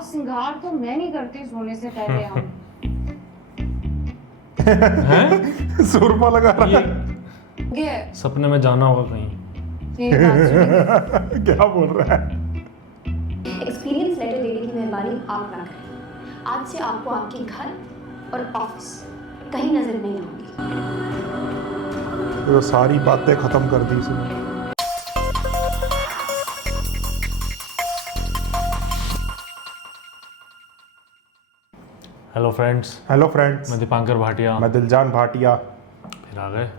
सिंगार तो मैं नहीं करती सोने से पहले हम। हैं? सुरमा लगा रहा ये है। ये सपने में जाना होगा कहीं। मेरी बात सुनिए। क्या बोल रहा है? एक्सपीरियंस लेटर देने की मेहरबानी आप ना करें। आज से आपको आपके घर और ऑफिस कहीं नजर नहीं आऊंगी। तो सारी बातें खत्म कर दी इसने। हेलो फ्रेंड्स, हेलो फ्रेंड्स, मैं दीपांकर भाटिया मैं दिलजान भाटिया। फिर आ गए।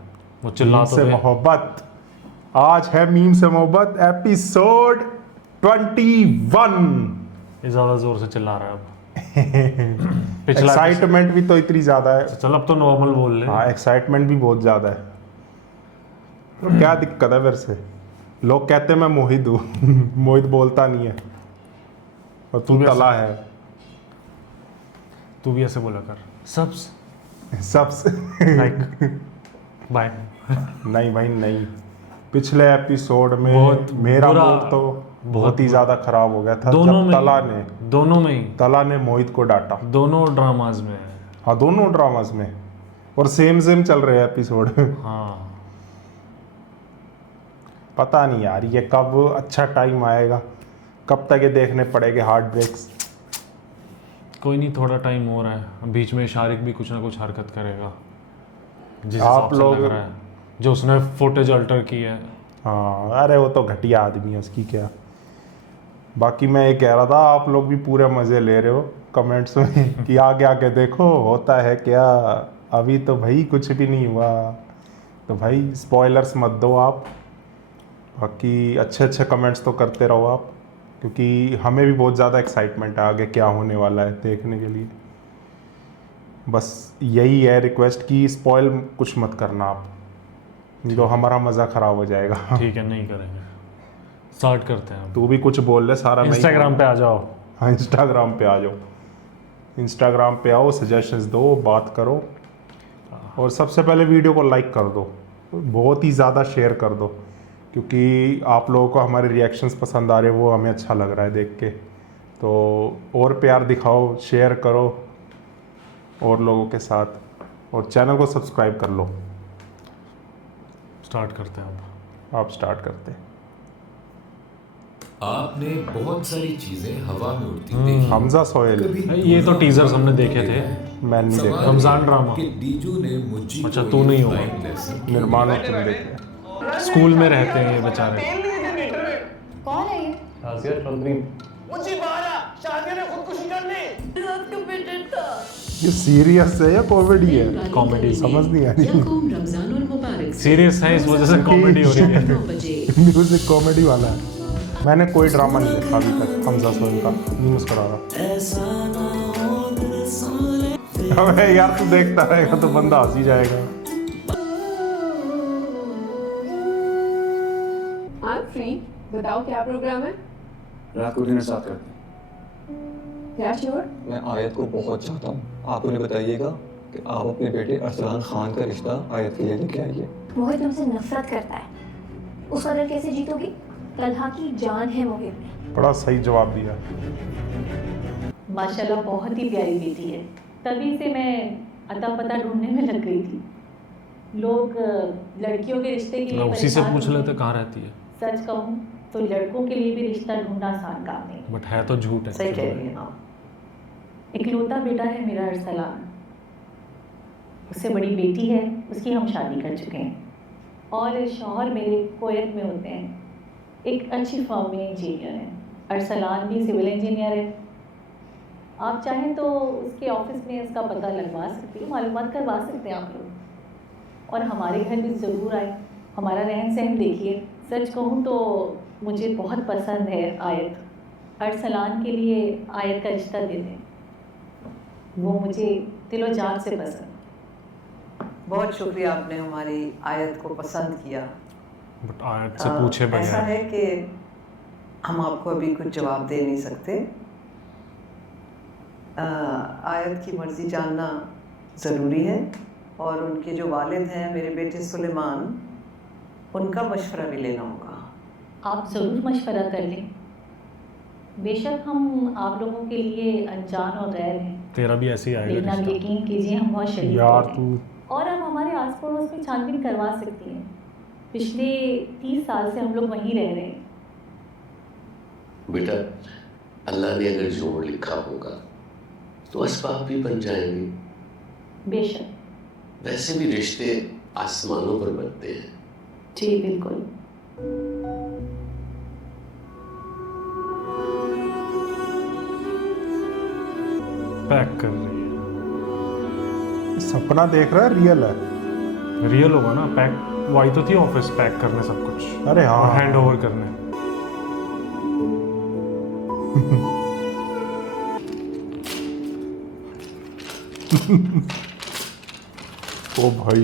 वो चिल्ला मीम तो से थे। मोहब्बत। आज है मीम से मोहब्बत एपिसोड 21। ये ज्यादा जोर से चिल्ला रहा है अब। पिछला एक्साइटमेंट भी तो इतनी ज्यादा है। चल अब तो नॉर्मल बोल ले। हाँ, एक्साइटमेंट भी बहुत ज्यादा है। तो क्या दिक्कत है मेरे से? लोग कहते हैं मैं मोहित हूँ। मोहित बोलता नहीं है और तू तू भी तला ऐसा- है। तू भी ऐसे बोला कर। सब्स सबसे लाइक बाय। नहीं भाई नहीं। पिछले एपिसोड में बहुत मेरा बुरा- मूड तो बहुत ही बुरा। ज्यादा खराब हो गया था दोनों जब में दोनों में ही तला ने मोहित को डांटा। दोनों ड्रामाज में। हाँ, दोनों ड्रामास में और सेम सेम चल रहे हैं एपिसोड। हाँ, पता नहीं यार ये कब अच्छा टाइम आएगा, कब तक ये देखने पड़ेंगे हार्ट ब्रेक्स। कोई नहीं, थोड़ा टाइम हो रहा है। बीच में शारिक भी कुछ ना कुछ हरकत करेगा जिस आप हिसाब से लोग- लग रहा है, जो उसने फुटेज अल्टर की है। हाँ, अरे वो तो घटिया आदमी है, उसकी क्या। बाकी मैं ये कह रहा था, आप लोग भी पूरे मज़े ले रहे हो कमेंट्स में कि आगे आगे देखो होता है क्या। अभी तो भाई कुछ भी नहीं हुआ, तो भाई स्पॉयलर्स मत दो आप। बाकी अच्छे अच्छे कमेंट्स तो करते रहो आप, क्योंकि हमें भी बहुत ज़्यादा एक्साइटमेंट है आगे क्या होने वाला है देखने के लिए। बस यही है रिक्वेस्ट कि स्पॉइल कुछ मत करना आप, नहीं तो हमारा मज़ा ख़राब हो जाएगा। ठीक है, नहीं करेंगे। स्टार्ट करते हैं। तू भी कुछ बोल ले, सारा मैं ही इंस्टाग्राम बोल पे रहा आ जाओ। हूँ। हाँ, इंस्टाग्राम पे आ जाओ। इंस्टाग्राम पे आओ, सजेशंस दो, बात करो और सबसे पहले वीडियो को लाइक कर दो, बहुत ही ज़्यादा शेयर कर दो, क्योंकि आप लोगों को हमारे रिएक्शंस पसंद आ रहे हैं, वो हमें अच्छा लग रहा है देख के। तो और प्यार दिखाओ, शेयर करो और लोगों के साथ, और चैनल को सब्सक्राइब कर लो। स्टार्ट करते हैं अब। आप स्टार्ट करते हैं। आपने बहुत सारी चीजें हवा में उड़ती देखी। हमजा सोहेल। कभी ये तो टीजर्स हमने देखे थे। मैं नहीं देखा। सवाल रमजान है ड्रामा। कि डीजू ने मुझे अच्छा, तू नहीं होगा। निर्माण तुम देखे। स्कूल में रहते हैं ये बेचारे। कौन है ये? आसिया चौधरी। मुझे मारा, शादिया ने खुदकुशी कर ली। ये सीरियस है या कॉमेडी है? कॉमेडी। समझ नहीं आ रही। मुबारक सीरियस है, इस वजह से कॉमेडी हो रही है। 9 बजे म्यूजिक कॉमेडी वाला है। मैंने कोई ड्रामा नहीं देखा अभी तक हमजा सोहेल का, नहीं मुस्कुरा रहा। अबे यार, तू देखता रहेगा तो बंदा हंस ही जाएगा। I am free. बताओ क्या प्रोग्राम है? रात को डिनर साथ करते हैं। क्या श्योर? मैं आयत को बहुत चाहता हूँ। आप उन्हें बताइएगा कि आप अपने बेटे अरसलान खान का रिश्ता आयत के लिए लेके आइए। मोहित तुमसे नफरत करता है, उस कदर कैसे जीतोगी? तलहा की जान है मोहित में। बड़ा सही जवाब दिया। माशाल्लाह बहुत ही प्यारी बेटी है। तभी से मैं अता पता ढूंढने में लग गई थी। लोग लड़कियों के रिश्ते के लिए उसी से परेशान पूछ होते लेते हैं। कहाँ रहती है। सच कहूँ तो लड़कों के लिए भी रिश्ता ढूंढना आसान काम नहीं। बट है तो झूठ है। सही कह रही है आप। इकलौता बेटा है मेरा अरसलान। उससे बड़ी बेटी है, उसकी हम शादी कर चुके हैं और शौहर मेरे कुवैत में होते हैं, एक अच्छी फर्म में इंजीनियर हैं। अरसलान भी सिविल इंजीनियर है। आप चाहें तो उसके ऑफिस में इसका पता लगवा सकती हैं, मालूमात करवा सकते हैं आप लोग। और हमारे घर भी ज़रूर आए, हमारा रहन सहन देखिए। सच कहूँ तो मुझे बहुत पसंद है आयत। अरसलान के लिए आयत का रिश्ता दे दें, वो मुझे दिलो जान से पसंद। बहुत शुक्रिया, आपने हमारी आयत को पसंद किया। बट आयत से पूछे ऐसा बगैर। है कि हम आपको अभी कुछ जवाब दे नहीं सकते। आयत की मर्ज़ी जानना ज़रूरी है और उनके जो वालिद हैं मेरे बेटे सुलेमान, उनका मशवरा भी लेना होगा। आप ज़रूर मशवरा कर लें। बेशक हम आप लोगों के लिए अनजान और गैर हैं, तेरा भी ऐसे ही आएगा लेकिन आप रिश्ता। यकीन कीजिए हम बहुत शरीफ यार लोग हैं। तू और आप हमारे आस पड़ोस में छानबीन करवा सकती हैं। पिछले 30 साल से हम लोग वहीं रह रहे हैं। बेटा, अल्लाह ने अगर जोड़ लिखा होगा तो असबाब भी बन जाएंगे। बेशक। वैसे भी रिश्ते आसमानों पर बनते हैं। जी बिल्कुल। पैक कर रही है। सपना देख रहा है रियल है? रियल होगा ना। पैक वो आई तो थी ऑफिस पैक करने सब कुछ। अरे हाँ। हैंड ओवर करने। ओ भाई,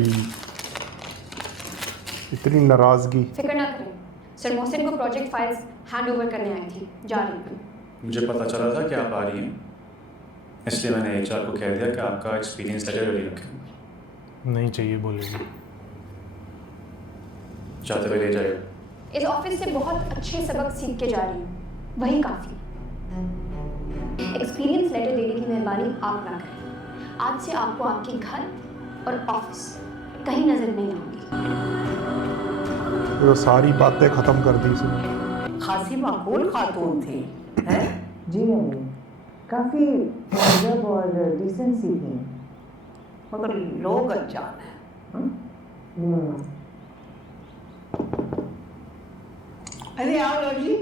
इतनी नाराजगी। फिक्र ना करें, सर मोहसिन को प्रोजेक्ट फाइल्स हैंड ओवर करने आई थी, जा रही हूँ। मुझे पता चला था कि आप आ रही हैं, इसलिए मैंने एचआर को कह दिया कि आपका एक्सपीरियंस लेटर रेडी रखें। नहीं चाहिए बोलेगी। चाहते हुए ले जाइए। इस ऑफिस से बहुत अच्छे सबक सीख के जा रही हूँ, वही काफ़ी। एक्सपीरियंस लेटर देने की मेहरबानी आप ना करें। आज से आपको आपके घर और ऑफिस कहीं नजर नहीं आऊंगी। तो सारी बातें खत्म कर दी इसने। खासी माकूल खातून थी, हैं? जी मम्मी, काफ़ी महजब और डिसेंट सी थी, मगर लोग अनजान हैं। अरे आओ लवली,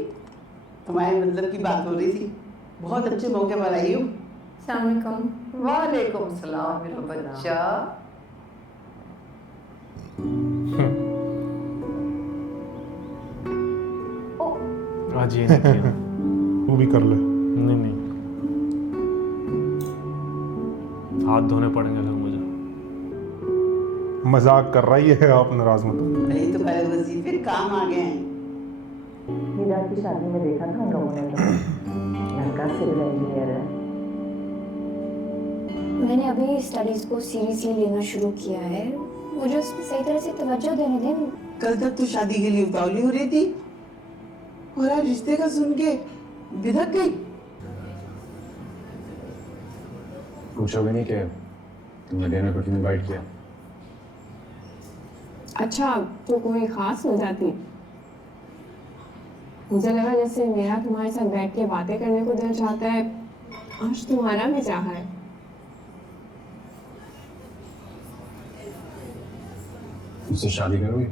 तुम्हारे मतलब की बात हो रही थी, बहुत अच्छे मौके पर आई हो। अस्सलामुअलैकुम। वालेकुम सलाम मेरा बच्चा। आज ये नहीं किया। तू भी कर ले। नहीं नहीं, हाथ धोने पड़ेंगे फिर मुझे। मजाक कर रही है आप, नाराज मत हो। नहीं तो पहले वजीफे काम आ गए हैं। हीरा की शादी में देखा था उन लोगों ने, लड़का सिविल इंजीनियर है। मैंने अभी स्टडीज को सीरियसली लेना शुरू किया है, मुझे उसमें सही तरह से तवज्जो देने दें। कल तक तो शादी के लिए उतावली हो रही थी और आज रिश्ते का सुन के बिदक गई। पूछो भी नहीं कि तुमने डिनर पर क्यों इनवाइट किया। अच्छा, तो कोई खास हो जाती? मुझे लगा जैसे मेरा तुम्हारे साथ बैठ के बातें करने को दिल चाहता है, आज तुम्हारा भी चाहा है। मुझसे शादी करोगी?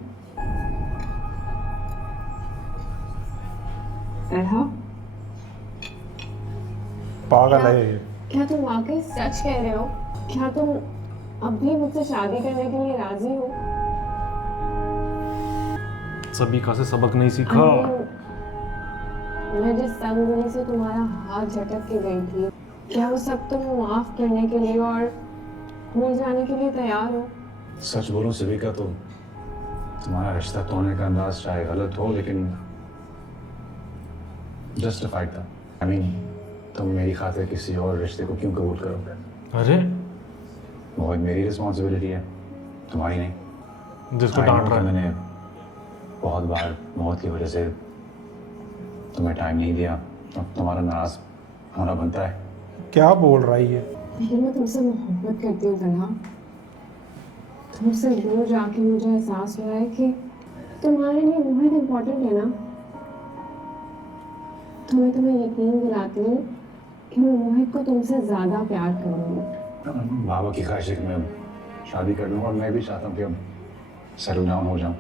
पागल है ये। क्या तुम वाकई सच कह रहे हो? क्या तुम अब भी मुझसे शादी करने के लिए राजी हो? सभी का से सबक नहीं सीखा। मैं जिस तंगनी से तुम्हारा हाथ झटक के गई थी, क्या वो सब तुम माफ करने के लिए और भूल जाने के लिए तैयार हो? सच बोलूं सिविका, तो तुम्हारा रिश्ता तोड़ने का अंदाज चाहे गलत हो लेकिन जस्टिफाइड था। आई मीन, तुम मेरी खातिर किसी और रिश्ते को क्यों कबूल करोगे? अरे वो मेरी रिस्पॉन्सिबिलिटी है, तुम्हारी नहीं। जिसको डांट रहा है। मैंने बहुत बार मौत की वजह से तुम्हें टाइम नहीं दिया, अब तुम्हारा नाराज होना बनता है। क्या बोल रही है? लेकिन मैं तुमसे मोहब्बत करती हूँ तन्हा। तुमसे दूर जाके मुझे एहसास हुआ है कि तुम्हारे लिए बहुत इम्पोर्टेंट है ना। तुम्हें यकीन दिलाती हूँ कि मैं मोहित को तुमसे ज़्यादा प्यार करूँगी। बाबा की ख्वाहिश है कि मैं शादी कर लूँगा और मैं भी चाहता हूँ कि अब सेटल डाउन हो जाऊँ।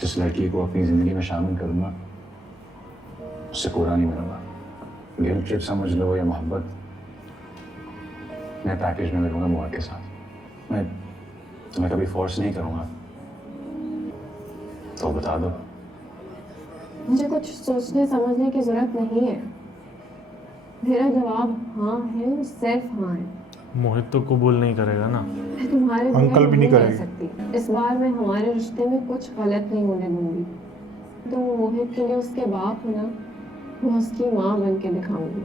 जिस लड़की को अपनी ज़िंदगी में शामिल करूँगा उससे पूरा नहीं मिलूँगा। गिल्ट ट्रिप समझ लो या मोहब्बत, मैं पैकेज में मिलूँगा मोहित के साथ। मैं तुम्हें कभी फोर्स नहीं करूँगा, तो बता दो। मुझे कुछ सोचने समझने की जरूरत नहीं है। मेरा जवाब हाँ है और सिर्फ हाँ है। मोहित तो कबूल नहीं करेगा ना। मैं तुम्हारे अंकल भी नहीं रह करेंगे। सकती। इस बार मैं हमारे रिश्ते में कुछ गलत नहीं होने दूंगी। तुम मोहित के लिए उसके बाप हो ना, मैं उसकी माँ बन के दिखाऊंगी।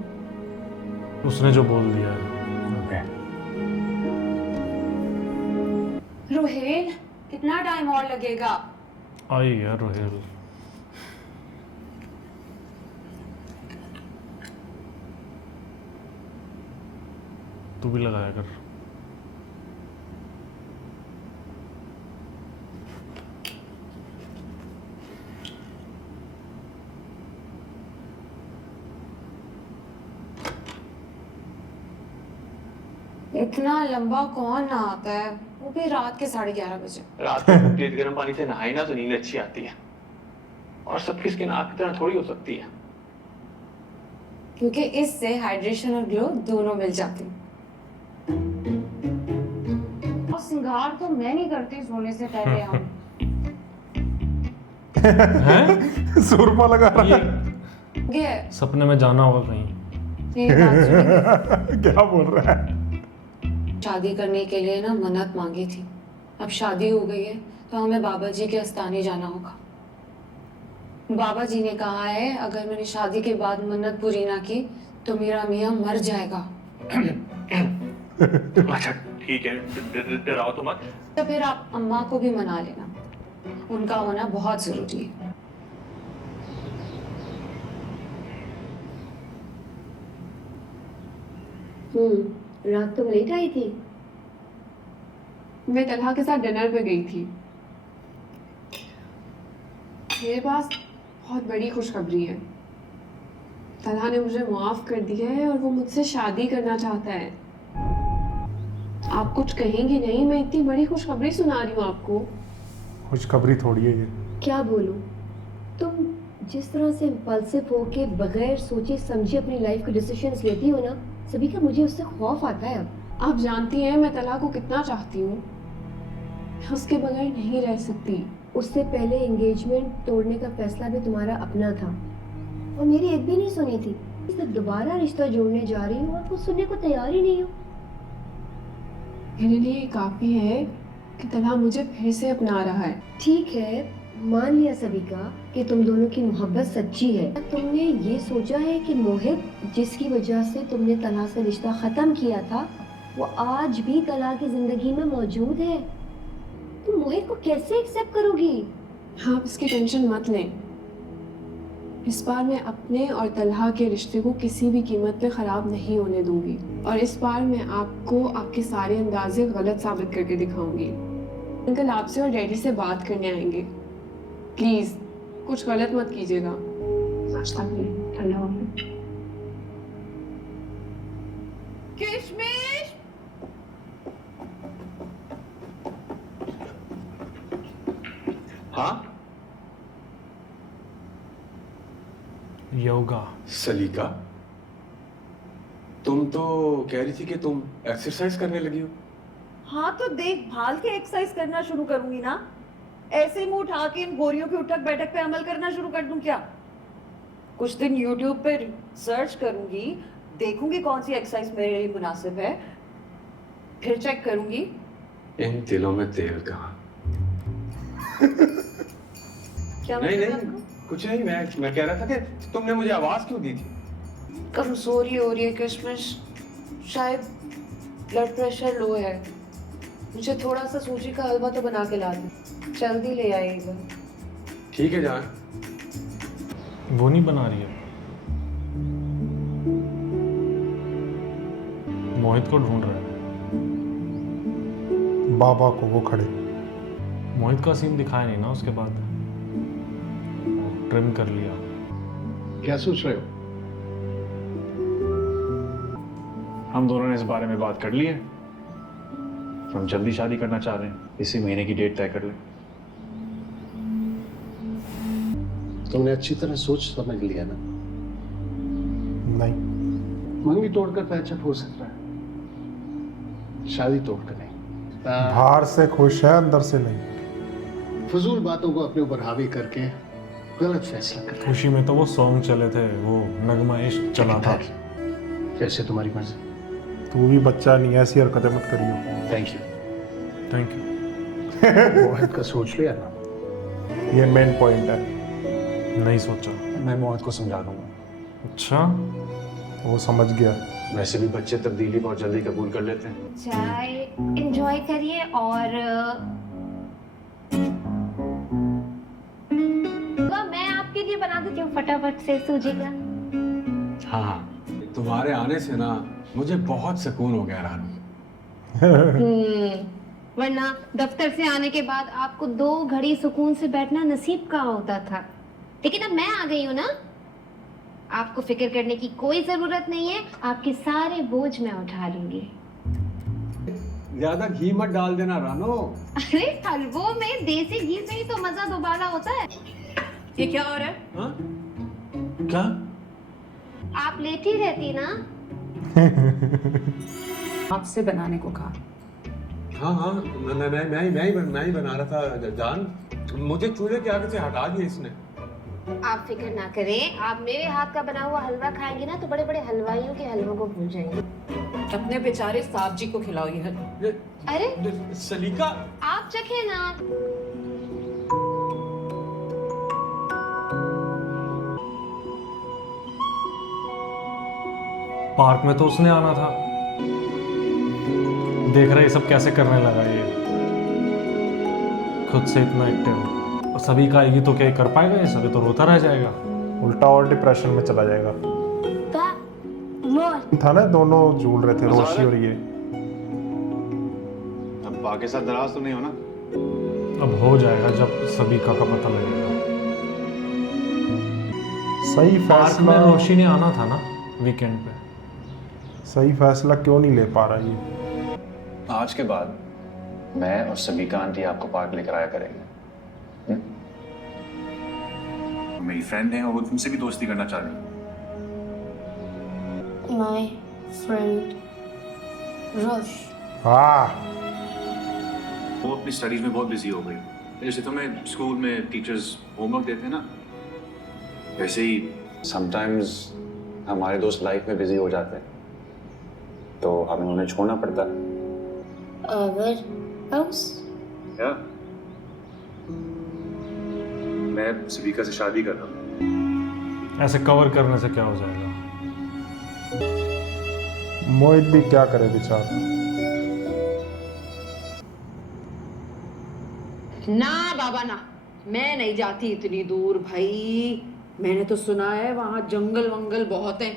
उसने जो बोल दिया है। रोहेल, कितना टाइम और लगेगा? आई यार रोहेल। तू भी लगाया कर। इतना लंबा कौन नहाता है, वो भी रात के 11:30 बजे। रात को प्लेट गर्म पानी से नहाई ना तो नींद अच्छी आती है, और सबकी स्किन आग की तरह थोड़ी हो सकती है। क्योंकि इससे हाइड्रेशन और ग्लो दोनों मिल जाते हैं। और सिंगार तो मैं नहीं करती सोने से पहले। हम सुरमा लगा रहा है। ये सपने में जाना होगा कहीं। मेरी बात सुनिए। क्या बोल रहा है? शादी करने के लिए ना मन्नत मांगी थी, अब शादी हो गई है तो हमें बाबा जी के आस्थाने जाना होगा। बाबा जी ने कहा है अगर मैंने शादी के बाद मन्नत पूरी ना की तो मेरा मियाँ मर जाएगा। अच्छा ठीक है, डराओ तो मत। तो फिर आप अम्मा को भी मना लेना, उनका होना बहुत जरूरी है। रात तुम लेट आई थी? मैं तलहा के साथ डिनर पे गई थी। मेरे पास बहुत बड़ी खुशखबरी है। तलहा ने मुझे माफ कर दिया है और वो मुझसे शादी करना चाहता है। आप कुछ कहेंगे नहीं, मैं इतनी बड़ी खुशखबरी सुना रही हूँ आपको। खुशखबरी थोड़ी है ये। क्या बोलूं? तुम जिस तरह से इम्पल्सिव होके बगैर सोचे समझे अपनी लाइफ के डिसीजंस लेती हो ना, सभी का मुझे उससे खौफ आता है। अब आप जानती हैं मैं तलहा को कितना चाहती हूँ, मैं उसके बगैर नहीं रह सकती। उससे पहले एंगेजमेंट तोड़ने का फैसला भी तुम्हारा अपना था और मेरी एक भी नहीं सुनी थी। इसलिए दोबारा रिश्ता जोड़ने जा रही हूँ और कुछ सुनने को तैयार ही नहीं हो। मेरे लिए काफी है कि तलहा मुझे फिर से अपना रहा है। ठीक है, मान लिया सभी का कि तुम दोनों की मोहब्बत सच्ची है। तुमने ये सोचा है कि मोहित जिसकी वजह से तुमने तलहा से रिश्ता खत्म किया था वो आज भी तलहा की जिंदगी में मौजूद है? तुम मोहित को कैसे एक्सेप्ट करोगी? हाँ, इसकी टेंशन मत लें। इस बार मैं अपने और तलहा के रिश्ते को किसी भी कीमत पे खराब नहीं होने दूंगी और इस बार मैं आपको आपके सारे अंदाजे गलत साबित करके दिखाऊंगी। अंकल आपसे और डैडी से बात करने आएंगे, प्लीज कुछ गलत मत कीजिएगा। ठंडा हो। किशमिश, हाँ योगा। सलीका, तुम तो कह रही थी कि तुम एक्सरसाइज करने लगी हो। हाँ तो देखभाल के एक्सरसाइज करना शुरू करूंगी ना। ऐसे ही मुंह उठा के इन गोरियों के उठक बैठक पे अमल करना शुरू कर दूं क्या? कुछ दिन YouTube पे सर्च करूंगी, देखूंगी कौन सी एक्सरसाइज मेरे लिए मुनासिब है, फिर चेक करूंगी। इन तिलों में तेल कहाँ? क्या नहीं मतलब नहीं, कुछ नहीं। मैं कह रहा था कि तुमने मुझे आवाज क्यों दी थी? कमजोरी हो रही है किशमिश, शायद ब्लड प्रेशर लो है। मुझे थोड़ा सा सूजी का हलवा तो बना के ला दो, जल्दी ले आइएगा। ठीक है जान। वो नहीं बना रही है। मोहित को ढूंढ रहा है। बाबा को वो खड़े। मोहित का सीन दिखाया नहीं ना उसके बाद, ट्रिम कर लिया। क्या सोच रहे हो? हम दोनों ने इस बारे में बात कर ली है, हम जल्दी शादी करना चाह रहे हैं। इसी महीने की डेट तय कर ले। तुमने अच्छी तरह सोच समझ लिया ना? नहीं, मंगनी तोड़कर पैचअप हो सकता है, शादी तोड़कर नहीं। बाहर से खुश है, अंदर से नहीं। फजूल बातों को अपने ऊपर हावी करके गलत फैसला कर। खुशी में तो वो सॉन्ग चले थे, वो नगमा इश्क चला था। जैसे तुम्हारी मर्जी। तू भी बच्चा नहीं है, ऐसी हरकतें मत करियो। Thank you. Thank you. Mohit का सोच लिया ना? ये मेन पॉइंट है। नहीं सोचा। मैं मोहित को समझा दूंगा। अच्छा, वो समझ गया। वैसे भी बच्चे तब्दीली बहुत जल्दी कबूल कर लेते हैं। चाय एंजॉय करिए और मैं आपके लिए बना देती हूँ फटाफट से सूजी का। हाँ हाँ, तुम्हारे आने से ना मुझे बहुत सुकून हो गया रानू। वरना दफ्तर से आने के बाद आपको 2 घड़ी सुकून से बैठना नसीब का होता था, लेकिन अब मैं आ गई हूँ ना, आपको फिक्र करने की कोई जरूरत नहीं है। आपके सारे बोझ मैं उठा लूंगी। ज्यादा घी मत डाल देना रानो। अरे हलवों में देसी घी से ही तो मजा दोबारा होता है। ये क्या हो रहा है? हाँ? क्या? आप लेटी रहती ना। आपसे बनाने को कहा। हाँ हाँ, मैं ही बना रहा था जान। मुझे चूल्हे के आगे से हटा दिया इसने। आप फिक्र ना करें, आप मेरे हाथ का बना हुआ हलवा खाएंगे ना तो बड़े बड़े हलवाइयों के हलवों को भूल जाएंगे। अपने बेचारे साहब जी को खिलाओ ये हलवा। अरे सलीका, आप चखे ना। पार्क में तो उसने आना था। देख रहे ये सब कैसे करने लगा ये, खुद से इतना एक्टिव। और सभी का आएगी तो क्या कर पाएगा? ये सभी तो रोता रह जाएगा, उल्टा और डिप्रेशन में चला जाएगा। था ना, दोनों झूल रहे थे, रोशी और ये। अब बाकी साथ नाराज तो नहीं हो ना? अब हो जाएगा जब सभी का पता लगेगा। सही पार्क में फैसला रोशी ने आना था ना वीकेंड पे। सही फैसला क्यों नहीं ले पा रहा ये? आज के बाद मैं और सबिका आंटी आपको पार्क लेकर आया करेंगे। मेरी फ्रेंड है और वो तुमसे भी दोस्ती करना चाह रही है। माय फ्रेंड रोश। हाँ, वो अपनी स्टडीज में बहुत बिजी हो गई। जैसे तुम्हें स्कूल में टीचर्स होमवर्क देते हैं ना, वैसे ही समटाइम्स हमारे दोस्त लाइफ में बिजी हो जाते हैं, तो हमें उन्हें छोड़ना पड़ता है। क्या? मैं सबिका से शादी कर रहा हूँ। ऐसे कवर करने से क्या हो जाएगा? मोहित भी क्या करे बेचारा। ना बाबा ना, मैं नहीं जाती इतनी दूर भाई। मैंने तो सुना है वहां जंगल वंगल बहुत हैं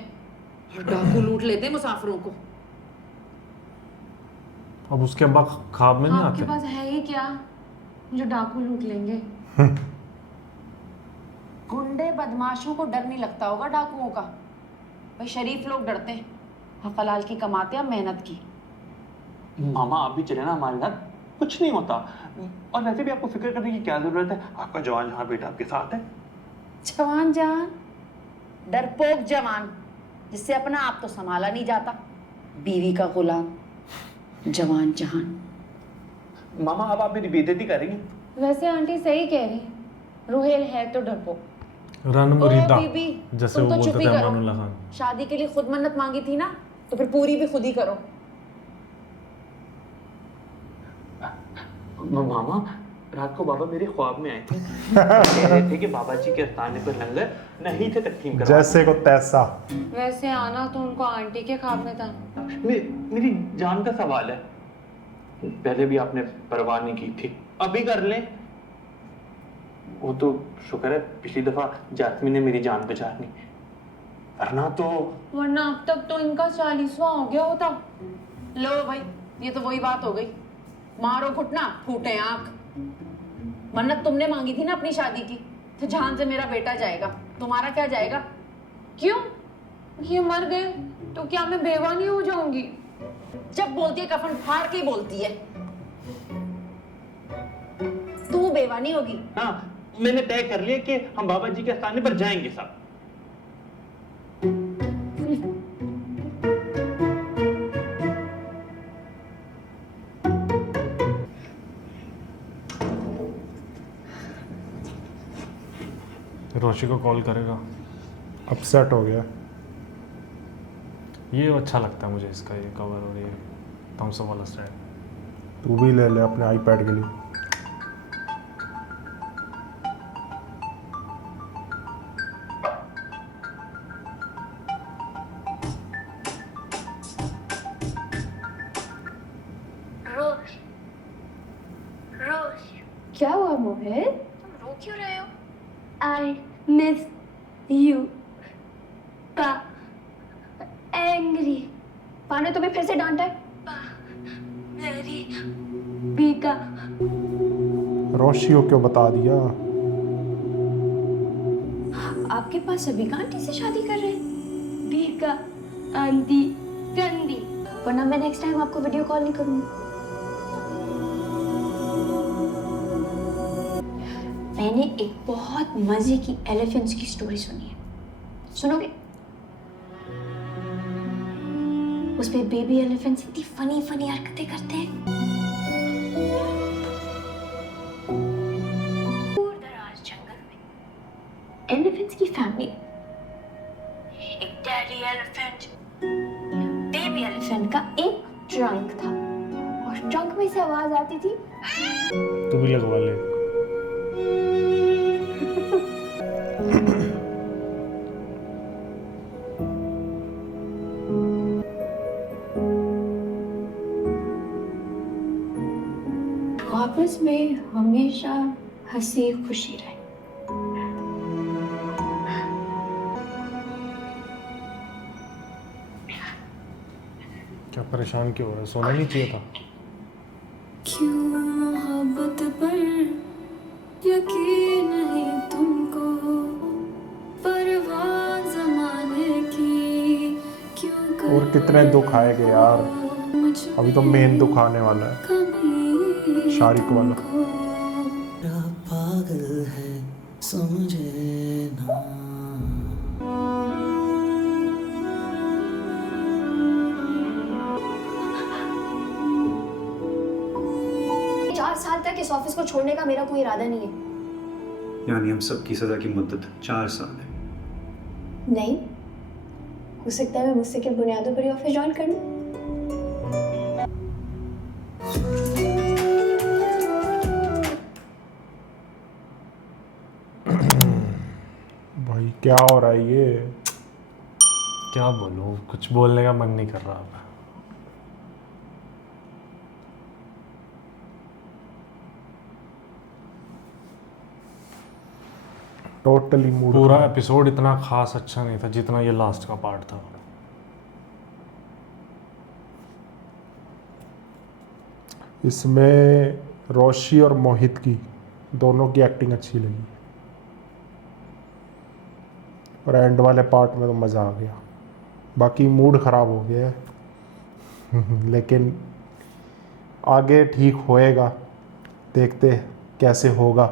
और डाकू लूट लेते हैं मुसाफिरों को। अब उसके अब्बा ख्वाब में नहीं आपके आते? पास है ही क्या जो डाकू लूट लेंगे? गुंडे बदमाशों को डर नहीं लगता होगा डाकुओं का। भाई शरीफ लोग डरते हैं, हक हलाल की कमाते हैं, मेहनत की। मामा आप भी चले ना हमारे साथ, कुछ नहीं होता। और वैसे भी आपको फिक्र करने की क्या जरूरत है, आपका जवान जहाँ बेटा आपके साथ है। जवान जान, डरपोक जवान जिससे अपना आप तो संभाला नहीं जाता, बीवी का गुलाम जवान जहान। मामा अब आप मेरी बेइज्जती करेंगी। वैसे आंटी सही कह रही, रुहेल है तो डरपोक। रणमुरीदा बीबी, जैसे तुम वो तो चुप बोलते ही थे करो। अमानुल्लाह खान। शादी के लिए खुद मन्नत मांगी थी ना, तो फिर पूरी भी खुद ही करो। मामा रात को बाबा मेरे ख्वाब में आए थे, कह रहे थे कि बाबा जी के आस्थाने पर लंगर नहीं थे तकसीम करवा। जैसे को तैसा। वैसे आना तो उनको आंटी के ख्वाब में था। मेरी जान का सवाल है, पहले भी आपने परवाह नहीं की थी, अभी कर लें। वो तो शुक्र है पिछली दफा जासमीन ने मेरी जान बचा ली, वरना तो अब तक तो इनका 40वां हो गया होता। लो भाई, ये तो वही बात हो गई। मारो घुटना, फूटे आंख। मन्नत तुमने मांगी थी ना अपनी शादी की, तो जान से मेरा बेटा जाएगा, तुम्हारा क्या जाएगा? क्यों? ये मर गए तो क्या मैं बेवा नहीं हो जाऊंगी? जब बोलती है कफन फाड़ के ही बोलती है। तू बेवा नहीं होगी। हाँ, मैंने तय कर लिया कि हम बाबा जी के आस्थाने पर जाएंगे सब। रोशी को कॉल करेगा। अपसेट हो गया। ये अच्छा लगता है मुझे, इसका ये कवर और ये थम्स अप वाला स्टैंड। तू भी ले ले अपने आईपैड के लिए। क्या हुआ मोहित? तुम रो क्यों रहे हो? I miss you, angry. पा ने तुम्हें फिर से डांटा है? वेरी बीका। रोशियो क्यों बता दिया? आपके पास सभी आंटी से शादी कर रहे हैं? बीका आंटी गंदी। वरना मैं नेक्स्ट टाइम आपको वीडियो कॉल नहीं करूंगी। मैंने एक बहुत मजे की एलिफेंट्स की स्टोरी सुनी है, सुनोगे? उस पे बेबी एलिफेंट्स इतनी फनी फनी हरकतें करते हैं। दूर-दराज जंगल में एलिफेंट्स की फैमिली, एक डैडी एलिफेंट, बेबी एलिफेंट का एक ट्रंक था और ट्रंक में से आवाज आती थी। तू भी लगवा ले। आपस में हमेशा हंसी खुशी रहे। क्या परेशान क्यों हो रहा है? सोना नहीं चाहिए था? क्यों मोहब्बत पर यकीन नहीं तुमको, परवाह ज़माने की क्यों और कितने दुख आएंगे यार। अभी तो मेन दुख आने वाला है, शारिक वाला। पागल है समझे ना। 4 साल तक इस ऑफिस को छोड़ने का मेरा कोई इरादा नहीं है। यानी हम सबकी सजा की मुद्दत 4 साल है? नहीं, हो सकता है मैं मुझसे के बुनियादों पर ही ऑफिस ज्वाइन कर लूं। भाई क्या हो रहा है ये? क्या बोलूं, कुछ बोलने का मन नहीं कर रहा अब। Totally mood. पूरा एपिसोड इतना खास अच्छा नहीं था जितना ये लास्ट का पार्ट था। इसमें रोशी और मोहित की दोनों की एक्टिंग अच्छी लगी और एंड वाले पार्ट में तो मज़ा आ गया। बाकी मूड ख़राब हो गया है लेकिन आगे ठीक होएगा, देखते कैसे होगा।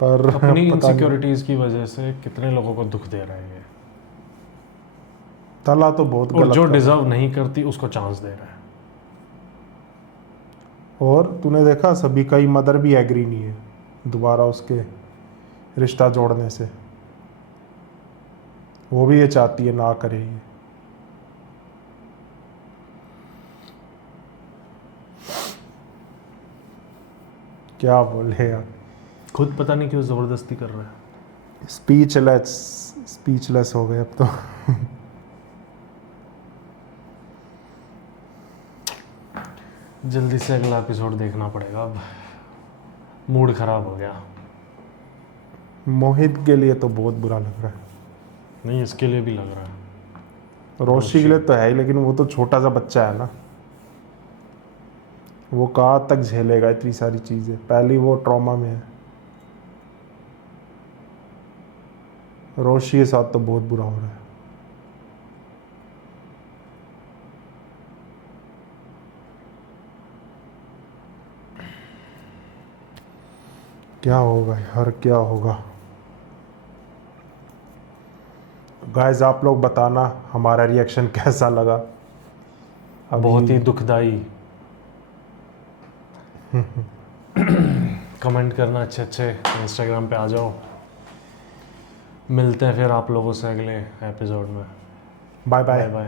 पर अपनी पता नहीं। इनसिक्योरिटीज की वजह से कितने लोगों को दुख दे रहे हैं। तला तो बहुत और गलत जो कर डिजर्व नहीं करती उसको चांस दे रहा है। और तूने देखा सभी का ही मदर भी एग्री नहीं है दोबारा उसके रिश्ता जोड़ने से। वो भी ये चाहती है ना करे ये। क्या बोले यार, खुद पता नहीं क्यों जबरदस्ती कर रहा है। स्पीचलेस हो गए अब तो। जल्दी से अगला एपिसोड देखना पड़ेगा अब, मूड खराब हो गया। मोहित के लिए तो बहुत बुरा लग रहा है। नहीं, इसके लिए भी लग रहा है। रोशी के लिए तो है ही, लेकिन वो तो छोटा सा बच्चा है ना, वो कहाँ तक झेलेगा इतनी सारी चीज़ें। पहले ही वो ट्रॉमा में है। रोशी के साथ तो बहुत बुरा हो रहा है। क्या होगा यार, क्या होगा। गाइस आप लोग बताना हमारा रिएक्शन कैसा लगा। बहुत ही दुखदाई। कमेंट करना अच्छे अच्छे, इंस्टाग्राम पे आ जाओ। मिलते हैं फिर आप लोगों से अगले एपिसोड में। Bye bye.